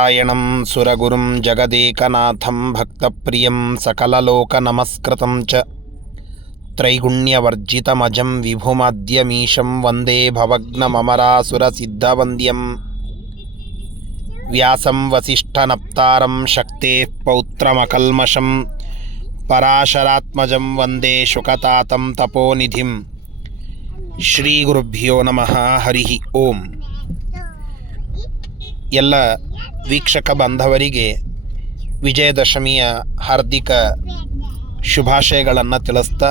ನಾರಾಯಣಂ ಸುರಗುರುಂ ಜಗದೇಕನಾಥಂ ಭಕ್ತಪ್ರಿಯಂ ಸಕಲಲೋಕನಮಸ್ಕೃತಂ ಚ ತ್ರೈಗುಣ್ಯವರ್ಜಿತಮಜಂ ವಿಭುಮಾದ್ಯಮೀಶಂ ವಂದೇ ಭವಗ್ನಮರಾಸುರಸಿದ್ಧವಂದ್ಯಂ ವ್ಯಾಸಂ ವಸಿಷ್ಠನಪ್ತಾರಂ ಶಕ್ತೇಃ ಪೌತ್ರಮಕಲ್ಮಷಂ ಪರಾಶರಾತ್ಮಜಂ ವಂದೇ ಶುಕತಾತಂ ತಪೋನಿಧಿಂ. ಶ್ರೀಗುರುಭ್ಯೋ ನಮಃ. ಹರಿ ಓಂ. ಎಲ್ಲ ವೀಕ್ಷಕ ಬಾಂಧವರಿಗೆ ವಿಜಯದಶಮಿಯ ಹಾರ್ದಿಕ ಶುಭಾಶಯಗಳನ್ನು ತಿಳಿಸ್ತಾ,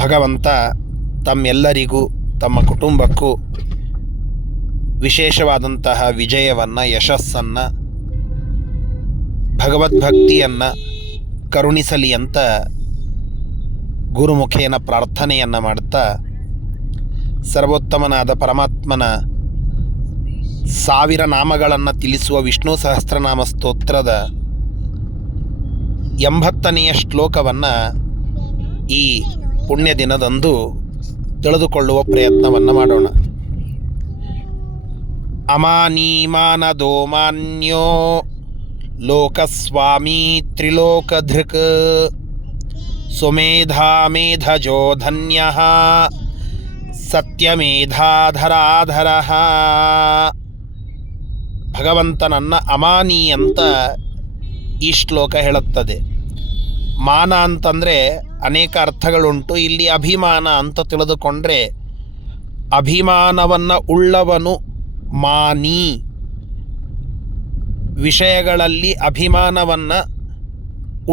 ಭಗವಂತ ತಮ್ಮೆಲ್ಲರಿಗೂ ತಮ್ಮ ಕುಟುಂಬಕ್ಕೂ ವಿಶೇಷವಾದಂತಹ ವಿಜಯವನ್ನು, ಯಶಸ್ಸನ್ನು, ಭಗವದ್ಭಕ್ತಿಯನ್ನು ಕರುಣಿಸಲಿ ಅಂತ ಗುರುಮುಖೇನ ಪ್ರಾರ್ಥನೆಯನ್ನು ಮಾಡ್ತಾ, ಸರ್ವೋತ್ತಮನಾದ ಪರಮಾತ್ಮನ 1000 ನಾಮಗಳನ್ನು ತಿಳಿಸುವ ವಿಷ್ಣು ಸಹಸ್ರನಾಮ ಸ್ತೋತ್ರದ 80ನೆಯ ಶ್ಲೋಕವನ್ನು ಈ ಪುಣ್ಯ ದಿನದಂದು ತಿಳಿದುಕೊಳ್ಳುವ ಪ್ರಯತ್ನವನ್ನು ಮಾಡೋಣ. ಅಮಾನೀಮಾನದೋ ಮಾನ್ಯೋ ಲೋಕಸ್ವಾಮೀ ತ್ರಿಲೋಕಧೃಕ್ ಸುಮೇಧಾಮೇಧಜೋ ಧನ್ಯಃ ಸತ್ಯಮೇಧಾಧರಾಧರಃ. ಭಗವಂತನನ್ನು ಅಮಾನಿ ಅಂತ ಈ ಶ್ಲೋಕ ಹೇಳುತ್ತದೆ. ಮಾನ ಅಂತಂದರೆ ಅನೇಕ ಅರ್ಥಗಳುಂಟು. ಇಲ್ಲಿ ಅಭಿಮಾನ ಅಂತ ತಿಳಿದುಕೊಂಡ್ರೆ, ಅಭಿಮಾನವನ್ನು ಉಳ್ಳವನು ಮಾನಿ. ವಿಷಯಗಳಲ್ಲಿ ಅಭಿಮಾನವನ್ನು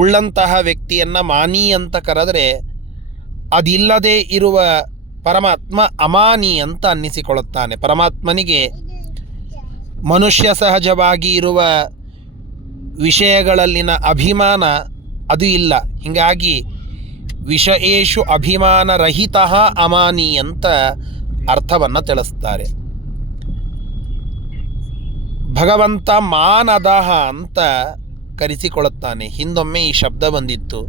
ಉಳ್ಳಂತಹ ವ್ಯಕ್ತಿಯನ್ನು ಮಾನಿ ಅಂತ ಕರೆದರೆ, ಅದಿಲ್ಲದೆ ಇರುವ ಪರಮಾತ್ಮ ಅಮಾನಿ ಅಂತ ಅನ್ನಿಸಿಕೊಳ್ಳುತ್ತಾನೆ. ಪರಮಾತ್ಮನಿಗೆ ಮನುಷ್ಯ ಸಹಜವಾಗಿ ಇರುವ ವಿಷಯಗಳಲ್ಲಿನ ಅಭಿಮಾನ ಅದು ಇಲ್ಲ. ಹೀಗಾಗಿ ವಿಷಯೇಷು ಅಭಿಮಾನರಹಿತ ಅಮಾನಿ ಅಂತ ಅರ್ಥವನ್ನು ತಿಳಿಸ್ತಾರೆ. ಭಗವಂತ ಮಾನದಹ ಅಂತ ಕರೆಸಿಕೊಳ್ಳುತ್ತಾನೆ. ಹಿಂದೊಮ್ಮೆ ಈ ಶಬ್ದ ಬಂದಿತ್ತು.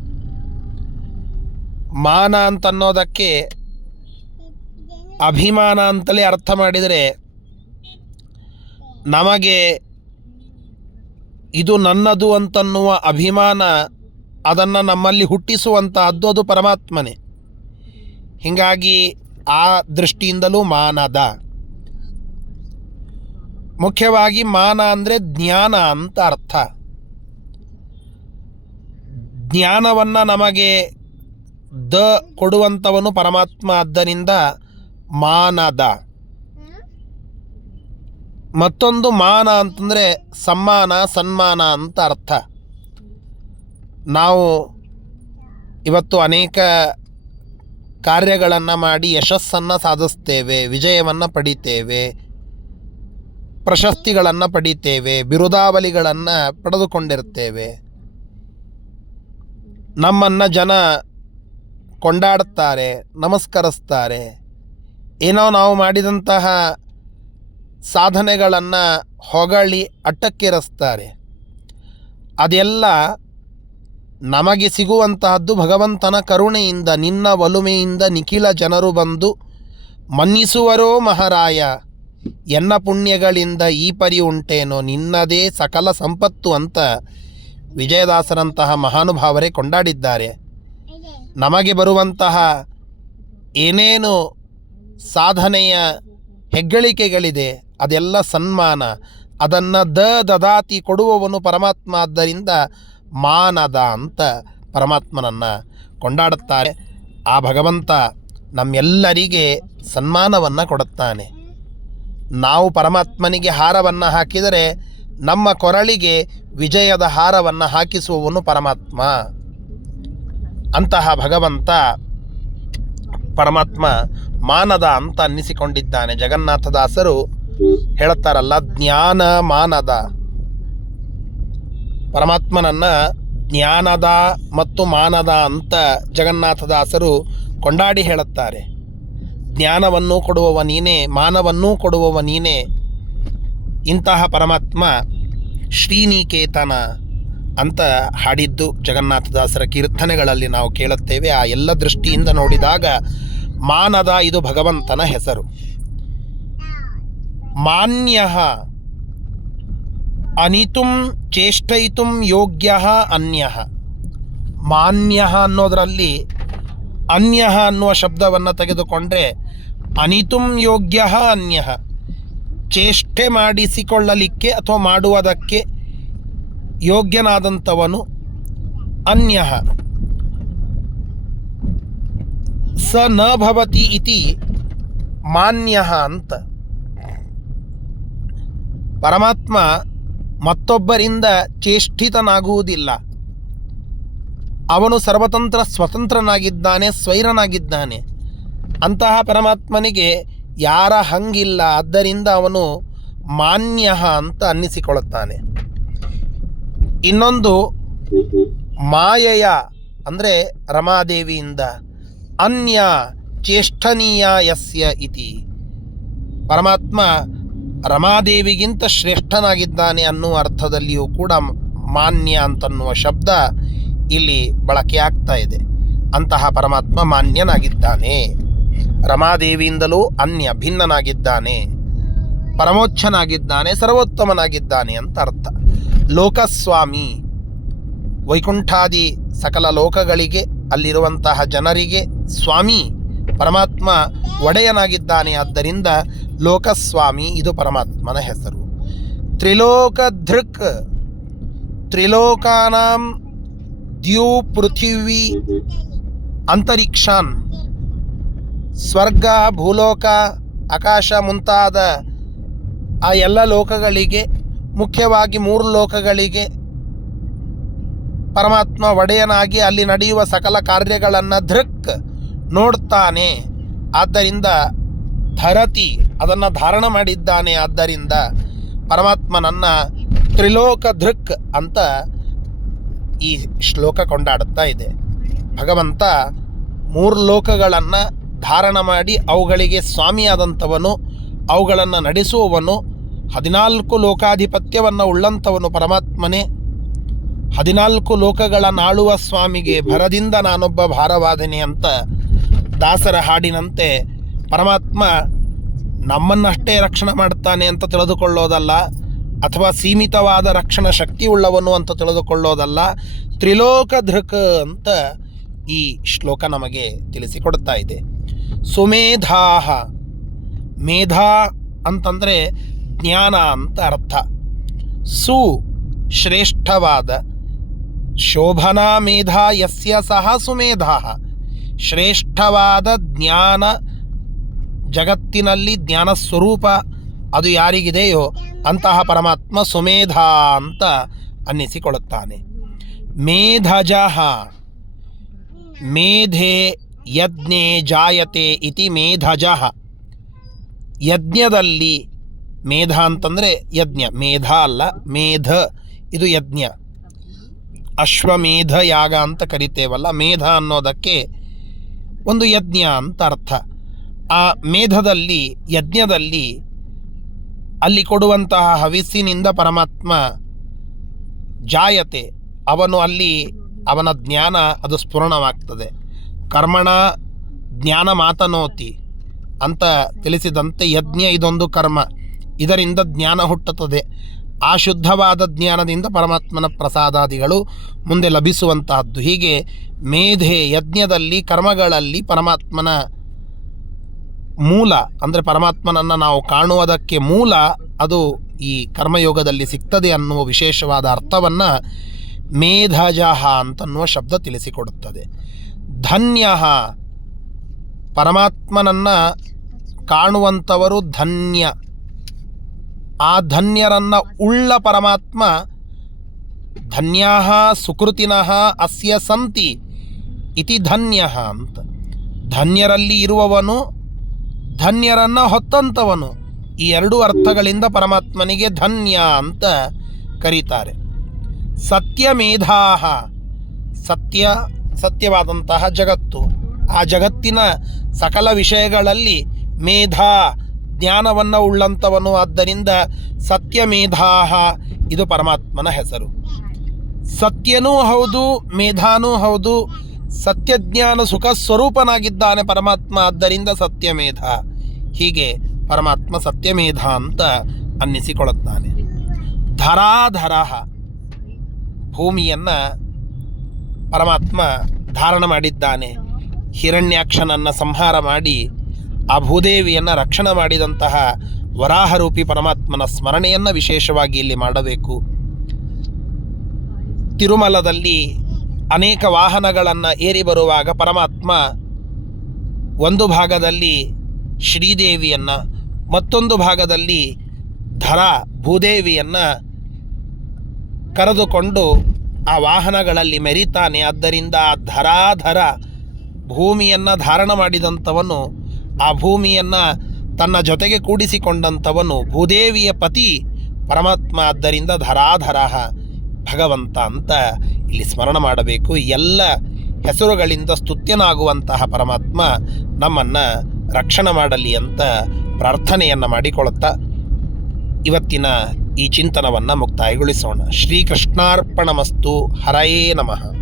ಮಾನ ಅಂತನ್ನೋದಕ್ಕೆ ಅಭಿಮಾನ ಅಂತಲೇ ಅರ್ಥ ಮಾಡಿದರೆ, ನಮಗೆ ಇದು ನನ್ನದು ಅಂತನ್ನುವ ಅಭಿಮಾನ, ಅದನ್ನು ನಮ್ಮಲ್ಲಿ ಹುಟ್ಟಿಸುವಂತಹದ್ದು ಅದು ಪರಮಾತ್ಮನೇ. ಹೀಗಾಗಿ ಆ ದೃಷ್ಟಿಯಿಂದಲೂ ಮಾನದ. ಮುಖ್ಯವಾಗಿ ಮಾನ ಅಂದರೆ ಜ್ಞಾನ ಅಂತ ಅರ್ಥ. ಜ್ಞಾನವನ್ನು ನಮಗೆ ಕೊಡುವಂಥವನು ಪರಮಾತ್ಮ. ಆದ್ದರಿಂದ ಮಾನದ. ಮತ್ತೊಂದು ಮಾನ ಅಂತಂದರೆ ಸಮ್ಮಾನ, ಸನ್ಮಾನ ಅಂತ ಅರ್ಥ. ನಾವು ಇವತ್ತು ಅನೇಕ ಕಾರ್ಯಗಳನ್ನು ಮಾಡಿ ಯಶಸ್ಸನ್ನು ಸಾಧಿಸ್ತೇವೆ, ವಿಜಯವನ್ನು ಪಡಿತೇವೆ, ಪ್ರಶಸ್ತಿಗಳನ್ನು ಪಡಿತೇವೆ, ಬಿರುದಾವಲಿಗಳನ್ನು ಪಡೆದುಕೊಂಡಿರ್ತೇವೆ. ನಮ್ಮನ್ನು ಜನ ಕೊಂಡಾಡುತ್ತಾರೆ, ನಮಸ್ಕರಿಸ್ತಾರೆ. ಏನೋ ನಾವು ಮಾಡಿದಂತಹ ಸಾಧನೆಗಳನ್ನು ಹೊಗಳಿ ಅಟ್ಟಕ್ಕೇರಿಸ್ತಾರೆ. ಅದೆಲ್ಲ ನಮಗೆ ಸಿಗುವಂತಹದ್ದು ಭಗವಂತನ ಕರುಣೆಯಿಂದ. ನಿನ್ನ ಒಲುಮೆಯಿಂದ ನಿಖಿಲ ಜನರು ಬಂದು ಮನ್ನಿಸುವರೋ ಮಹಾರಾಯ, ಎನ್ನ ಪುಣ್ಯಗಳಿಂದ ಈ ಪರಿ ಉಂಟೇನೋ, ನಿನ್ನದೇ ಸಕಲ ಸಂಪತ್ತು ಅಂತ ವಿಜಯದಾಸರಂತಹ ಮಹಾನುಭಾವರೇ ಕೊಂಡಾಡಿದ್ದಾರೆ. ನಮಗೆ ಬರುವಂತಹ ಏನೇನು ಸಾಧನೆಯ ಹೆಗ್ಗಳಿಕೆಗಳಿದೆ ಅದೆಲ್ಲ ಸನ್ಮಾನ. ಅದನ್ನು ದದಾತಿ ಕೊಡುವವನು ಪರಮಾತ್ಮ. ಆದ್ದರಿಂದ ಮಾನದ ಅಂತ ಪರಮಾತ್ಮನನ್ನು ಕೊಂಡಾಡುತ್ತಾರೆ. ಆ ಭಗವಂತ ನಮ್ಮೆಲ್ಲರಿಗೆ ಸನ್ಮಾನವನ್ನು ಕೊಡುತ್ತಾನೆ. ನಾವು ಪರಮಾತ್ಮನಿಗೆ ಹಾರವನ್ನು ಹಾಕಿದರೆ ನಮ್ಮ ಕೊರಳಿಗೆ ವಿಜಯದ ಹಾರವನ್ನು ಹಾಕಿಸುವವನು ಪರಮಾತ್ಮ. ಅಂತಹ ಭಗವಂತ ಪರಮಾತ್ಮ ಮಾನದ ಅಂತ ಅನ್ನಿಸಿಕೊಂಡಿದ್ದಾನೆ. ಜಗನ್ನಾಥದಾಸರು ಹೇಳುತ್ತಾರಲ್ಲ, ಜ್ಞಾನ ಮಾನದ. ಪರಮಾತ್ಮನನ್ನು ಜ್ಞಾನದ ಮತ್ತು ಮಾನದ ಅಂತ ಜಗನ್ನಾಥದಾಸರು ಕೊಂಡಾಡಿ ಹೇಳುತ್ತಾರೆ. ಜ್ಞಾನವನ್ನು ಕೊಡುವವ ನೀನೇ, ಮಾನವನ್ನೂ ಕೊಡುವವ ನೀನೇ. ಇಂತಹ ಪರಮಾತ್ಮ ಶ್ರೀನಿಕೇತನ ಅಂತ ಹಾಡಿದ್ದು ಜಗನ್ನಾಥದಾಸರ ಕೀರ್ತನೆಗಳಲ್ಲಿ ನಾವು ಕೇಳುತ್ತೇವೆ. ಆ ಎಲ್ಲ ದೃಷ್ಟಿಯಿಂದ ನೋಡಿದಾಗ ಮಾನದ ಇದು ಭಗವಂತನ ಹೆಸರು. ಮಾನ್ಯ ಅನಿತುಂ ಚೇಷ್ಟಯಿತುಂ ಯೋಗ್ಯ ಅನ್ಯ. ಮಾನ್ಯ ಅನ್ನೋದರಲ್ಲಿ ಅನ್ಯ ಅನ್ನುವ ಶಬ್ದವನ್ನು ತೆಗೆದುಕೊಂಡ್ರೆ ಅನಿತುಂ ಯೋಗ್ಯ ಅನ್ಯ, ಚೇಷ್ಟೆ ಮಾಡಿಸಿಕೊಳ್ಳಲಿಕ್ಕೆ ಅಥವಾ ಮಾಡುವುದಕ್ಕೆ ಯೋಗ್ಯನಾದಂಥವನು ಅನ್ಯ. ಸ ನ ಭವತಿ ಇತಿ ಮಾನ್ಯ ಅಂತ. ಪರಮಾತ್ಮ ಮತ್ತೊಬ್ಬರಿಂದ ಚೇಷ್ಟಿತನಾಗುವುದಿಲ್ಲ. ಅವನು ಸರ್ವತಂತ್ರ ಸ್ವತಂತ್ರನಾಗಿದ್ದಾನೆ, ಸ್ವೈರನಾಗಿದ್ದಾನೆ. ಅಂತಹ ಪರಮಾತ್ಮನಿಗೆ ಯಾರ ಹಂಗಿಲ್ಲ. ಆದ್ದರಿಂದ ಅವನು ಮಾನ್ಯ ಅಂತ ಅನ್ನಿಸಿಕೊಳ್ಳುತ್ತಾನೆ. ಇನ್ನೊಂದು ಮಾಯೆಯ ಅಂದರೆ ರಮಾದೇವಿಯಿಂದ ಅನ್ಯ ಚೇಷ್ಟನೀಯ ಯಸ್ಯ ಇತಿ. ಪರಮಾತ್ಮ ರಮಾದೇವಿಗಿಂತ ಶ್ರೇಷ್ಠನಾಗಿದ್ದಾನೆ ಅನ್ನುವ ಅರ್ಥದಲ್ಲಿಯೂ ಕೂಡ ಮಾನ್ಯ ಅಂತನ್ನುವ ಶಬ್ದ ಇಲ್ಲಿ ಬಳಕೆಯಾಗ್ತಾ ಇದೆ. ಅಂತಹ ಪರಮಾತ್ಮ ಮಾನ್ಯನಾಗಿದ್ದಾನೆ, ರಮಾದೇವಿಯಿಂದಲೂ ಅನ್ಯ ಭಿನ್ನನಾಗಿದ್ದಾನೆ, ಪರಮೋಚ್ಛನಾಗಿದ್ದಾನೆ, ಸರ್ವೋತ್ತಮನಾಗಿದ್ದಾನೆ ಅಂತ ಅರ್ಥ. ಲೋಕಸ್ವಾಮಿ, ವೈಕುಂಠಾದಿ ಸಕಲ ಲೋಕಗಳಿಗೆ ಅಲ್ಲಿರುವಂತಹ ಜನರಿಗೆ ಸ್ವಾಮಿ ಪರಮಾತ್ಮ ಒಡೆಯನಾಗಿದ್ದಾನೆ. ಆದ್ದರಿಂದ ಲೋಕಸ್ವಾಮಿ ಇದು ಪರಮಾತ್ಮನ ಹೆಸರು. ತ್ರಿಲೋಕಧೃಕ್, ತ್ರಿಲೋಕಾನಾಂ ದ್ಯೂ ಪೃಥಿವಿ ಅಂತರಿಕ್ಷಾನ್, ಸ್ವರ್ಗ ಭೂಲೋಕ ಆಕಾಶ ಮುಂತಾದ ಆ ಎಲ್ಲ ಲೋಕಗಳಿಗೆ, ಮುಖ್ಯವಾಗಿ 3 ಲೋಕಗಳಿಗೆ ಪರಮಾತ್ಮ ಒಡೆಯನಾಗಿ ಅಲ್ಲಿ ನಡೆಯುವ ಸಕಲ ಕಾರ್ಯಗಳನ್ನು ದೃಕ್ ನೋಡ್ತಾನೆ. ಆದ್ದರಿಂದ ಧರತಿ ಅದನ್ನು ಧಾರಣ ಮಾಡಿದ್ದಾನೆ. ಆದ್ದರಿಂದ ಪರಮಾತ್ಮನನ್ನು ತ್ರಿಲೋಕ ದೃಕ್ ಅಂತ ಈ ಶ್ಲೋಕ ಕೊಂಡಾಡುತ್ತಾ ಇದೆ. ಭಗವಂತ 3 ಲೋಕಗಳನ್ನು ಧಾರಣ ಮಾಡಿ ಅವುಗಳಿಗೆ ಸ್ವಾಮಿಯಾದಂಥವನು, ಅವುಗಳನ್ನು ನಡೆಸುವವನು, 14 ಲೋಕಾಧಿಪತ್ಯವನ್ನು ಉಳ್ಳಂಥವನು ಪರಮಾತ್ಮನೇ. 14 ಲೋಕಗಳ ನಾಳುವ ಸ್ವಾಮಿಗೆ ಭರದಿಂದ ನಾನೊಬ್ಬ ಭಾರವಾದನೆ ಅಂತ ದಾಸರ ಹಾಡಿನಂತೆ ಪರಮಾತ್ಮ ನಮ್ಮನ್ನಷ್ಟೇ ರಕ್ಷಣೆ ಮಾಡ್ತಾನೆ ಅಂತ ತಿಳಿದುಕೊಳ್ಳೋದಲ್ಲ, ಅಥವಾ ಸೀಮಿತವಾದ ರಕ್ಷಣಾ ಶಕ್ತಿ ಉಳ್ಳವನು ಅಂತ ತಿಳಿದುಕೊಳ್ಳೋದಲ್ಲ. ತ್ರಿಲೋಕಧೃಕ್ ಅಂತ ಈ ಶ್ಲೋಕ ನಮಗೆ ತಿಳಿಸಿಕೊಡ್ತಾ ಇದೆ. ಸುಮೇಧಾಹ, ಮೇಧಾ ಅಂತಂದರೆ ಜ್ಞಾನ ಅಂತ ಅರ್ಥ. ಸು ಶ್ರೇಷ್ಠವಾದ, ಶೋಭನಾ ಮೇಧಾ ಯಸ್ಯ ಸಹ ಸುಮೇಧಾ, ಶ್ರೇಷ್ಠವಾದ ಜ್ಞಾನ, ಜಗತ್ತಿನಲ್ಲಿ ಜ್ಞಾನ ಸ್ವರೂಪ ಅದು ಯಾರಿಗಿದೆಯೋ ಅಂತಹ ಪರಮಾತ್ಮ ಸುಮೇಧಾ ಅಂತ ಅನ್ನಿಸಿಕೊಳ್ಳುತ್ತಾನೆ. ಮೇಧಜಃ, ಮೇಧೆ ಯಜ್ಞೆ ಜಾಯತೆ ಇತಿ ಮೇಧಜಃ. ಯಜ್ಞದಲ್ಲಿ, ಮೇಧ ಅಂತಂದರೆ ಯಜ್ಞ, ಮೇಧ ಅಲ್ಲ ಮೇಧ, ಇದು ಯಜ್ಞ. ಅಶ್ವಮೇಧ ಯಾಗ ಅಂತ ಕರಿತೇವಲ್ಲ, ಮೇಧ ಅನ್ನೋದಕ್ಕೆ ಒಂದು ಯಜ್ಞ ಅಂತ ಅರ್ಥ. ಆ ಮೇಧದಲ್ಲಿ, ಯಜ್ಞದಲ್ಲಿ ಅಲ್ಲಿ ಕೊಡುವಂತಹ ಹವಿಸ್ಸಿನಿಂದ ಪರಮಾತ್ಮ ಜಾಯತೆ, ಅವನು ಅಲ್ಲಿ ಅವನ ಜ್ಞಾನ ಅದು ಸ್ಫುರಣವಾಗ್ತದೆ. ಕರ್ಮಣ ಜ್ಞಾನ ಮಾತನೋತಿ ಅಂತ ತಿಳಿಸಿದಂತೆ ಯಜ್ಞ ಇದೊಂದು ಕರ್ಮ, ಇದರಿಂದ ಜ್ಞಾನ ಹುಟ್ಟುತ್ತದೆ. ಆ ಶುದ್ಧವಾದ ಜ್ಞಾನದಿಂದ ಪರಮಾತ್ಮನ ಪ್ರಸಾದಾದಿಗಳು ಮುಂದೆ ಲಭಿಸುವಂತಹದ್ದು. ಹೀಗೆ ಮೇಧೆ ಯಜ್ಞದಲ್ಲಿ, ಕರ್ಮಗಳಲ್ಲಿ ಪರಮಾತ್ಮನ ಮೂಲ ಅಂದರೆ ಪರಮಾತ್ಮನನ್ನು ನಾವು ಕಾಣುವುದಕ್ಕೆ ಮೂಲ ಅದು ಈ ಕರ್ಮಯೋಗದಲ್ಲಿ ಸಿಗ್ತದೆ ಅನ್ನುವ ವಿಶೇಷವಾದ ಅರ್ಥವನ್ನು ಮೇಧಜಃ ಅಂತನ್ನುವ ಶಬ್ದ ತಿಳಿಸಿಕೊಡುತ್ತದೆ. ಧನ್ಯ, ಪರಮಾತ್ಮನನ್ನು ಕಾಣುವಂಥವರು ಧನ್ಯ. ಆ ಧನ್ಯರನ್ನು ಉಳ್ಳ ಪರಮಾತ್ಮ ಧನ್ಯಾಃ ಸುಕೃತಿನಃ ಅಸ್ಯ ಸಂತಿ ಇತಿ ಧನ್ಯಃ ಅಂತ. ಧನ್ಯರಲ್ಲಿ ಇರುವವನು, ಧನ್ಯರನ್ನು ಹೊತ್ತಂಥವನು, ಈ 2 ಅರ್ಥಗಳಿಂದ ಪರಮಾತ್ಮನಿಗೆ ಧನ್ಯ ಅಂತ ಕರೀತಾರೆ. ಸತ್ಯಮೇಧಾಃ, ಸತ್ಯ, ಸತ್ಯವಾದಂತಹ ಜಗತ್ತು, ಆ ಜಗತ್ತಿನ ಸಕಲ ವಿಷಯಗಳಲ್ಲಿ ಮೇಧಾ ಜ್ಞಾನವನ್ನು ಉಳ್ಳಂಥವನು. ಆದ್ದರಿಂದ ಸತ್ಯಮೇಧಾಃ ಇದು ಪರಮಾತ್ಮನ ಹೆಸರು. ಸತ್ಯನೂ ಹೌದು, ಮೇಧಾನೂ ಹೌದು, ಸತ್ಯಜ್ಞಾನ ಸುಖ ಸ್ವರೂಪನಾಗಿದ್ದಾನೆ ಪರಮಾತ್ಮ. ಆದ್ದರಿಂದ ಸತ್ಯಮೇಧ. ಹೀಗೆ ಪರಮಾತ್ಮ ಸತ್ಯಮೇಧ ಅಂತ ಅನ್ನಿಸಿಕೊಳ್ಳುತ್ತಾನೆ. ಧರಾಧರ, ಭೂಮಿಯನ್ನು ಪರಮಾತ್ಮ ಧಾರಣ ಮಾಡಿದ್ದಾನೆ. ಹಿರಣ್ಯಾಕ್ಷನನ್ನು ಸಂಹಾರ ಮಾಡಿ ಆ ಭೂದೇವಿಯನ್ನು ರಕ್ಷಣೆ ಮಾಡಿದಂತಹ ವರಾಹರೂಪಿ ಪರಮಾತ್ಮನ ಸ್ಮರಣೆಯನ್ನು ವಿಶೇಷವಾಗಿ ಇಲ್ಲಿ ಮಾಡಬೇಕು. ತಿರುಮಲದಲ್ಲಿ ಅನೇಕ ವಾಹನಗಳನ್ನು ಏರಿ ಬರುವಾಗ ಪರಮಾತ್ಮ ಒಂದು ಭಾಗದಲ್ಲಿ ಶ್ರೀದೇವಿಯನ್ನು, ಮತ್ತೊಂದು ಭಾಗದಲ್ಲಿ ಭೂದೇವಿಯನ್ನು ಕರೆದುಕೊಂಡು ಆ ವಾಹನಗಳಲ್ಲಿ ಮೆರಿತಾನೆ. ಆದ್ದರಿಂದ ಆ ಧರಾಧರ, ಭೂಮಿಯನ್ನು ಧಾರಣ ಮಾಡಿದಂಥವನು, ಆ ಭೂಮಿಯನ್ನು ತನ್ನ ಜೊತೆಗೆ ಕೂಡಿಸಿಕೊಂಡಂಥವನು ಭೂದೇವಿಯ ಪತಿ ಪರಮಾತ್ಮ. ಆದ್ದರಿಂದ ಧರಾಧರ ಭಗವಂತ ಅಂತ ಇಲ್ಲಿ ಸ್ಮರಣ ಮಾಡಬೇಕು. ಎಲ್ಲ ಹೆಸರುಗಳಿಂದ ಸ್ತುತ್ಯನಾಗುವಂತಹ ಪರಮಾತ್ಮ ನಮ್ಮನ್ನು ರಕ್ಷಣೆ ಮಾಡಲಿ ಅಂತ ಪ್ರಾರ್ಥನೆಯನ್ನು ಮಾಡಿಕೊಳ್ಳುತ್ತಾ ಇವತ್ತಿನ ಈ ಚಿಂತನವನ್ನು ಮುಕ್ತಾಯಗೊಳಿಸೋಣ. ಶ್ರೀಕೃಷ್ಣಾರ್ಪಣಮಸ್ತು. ಹರಯೇ ನಮಃ.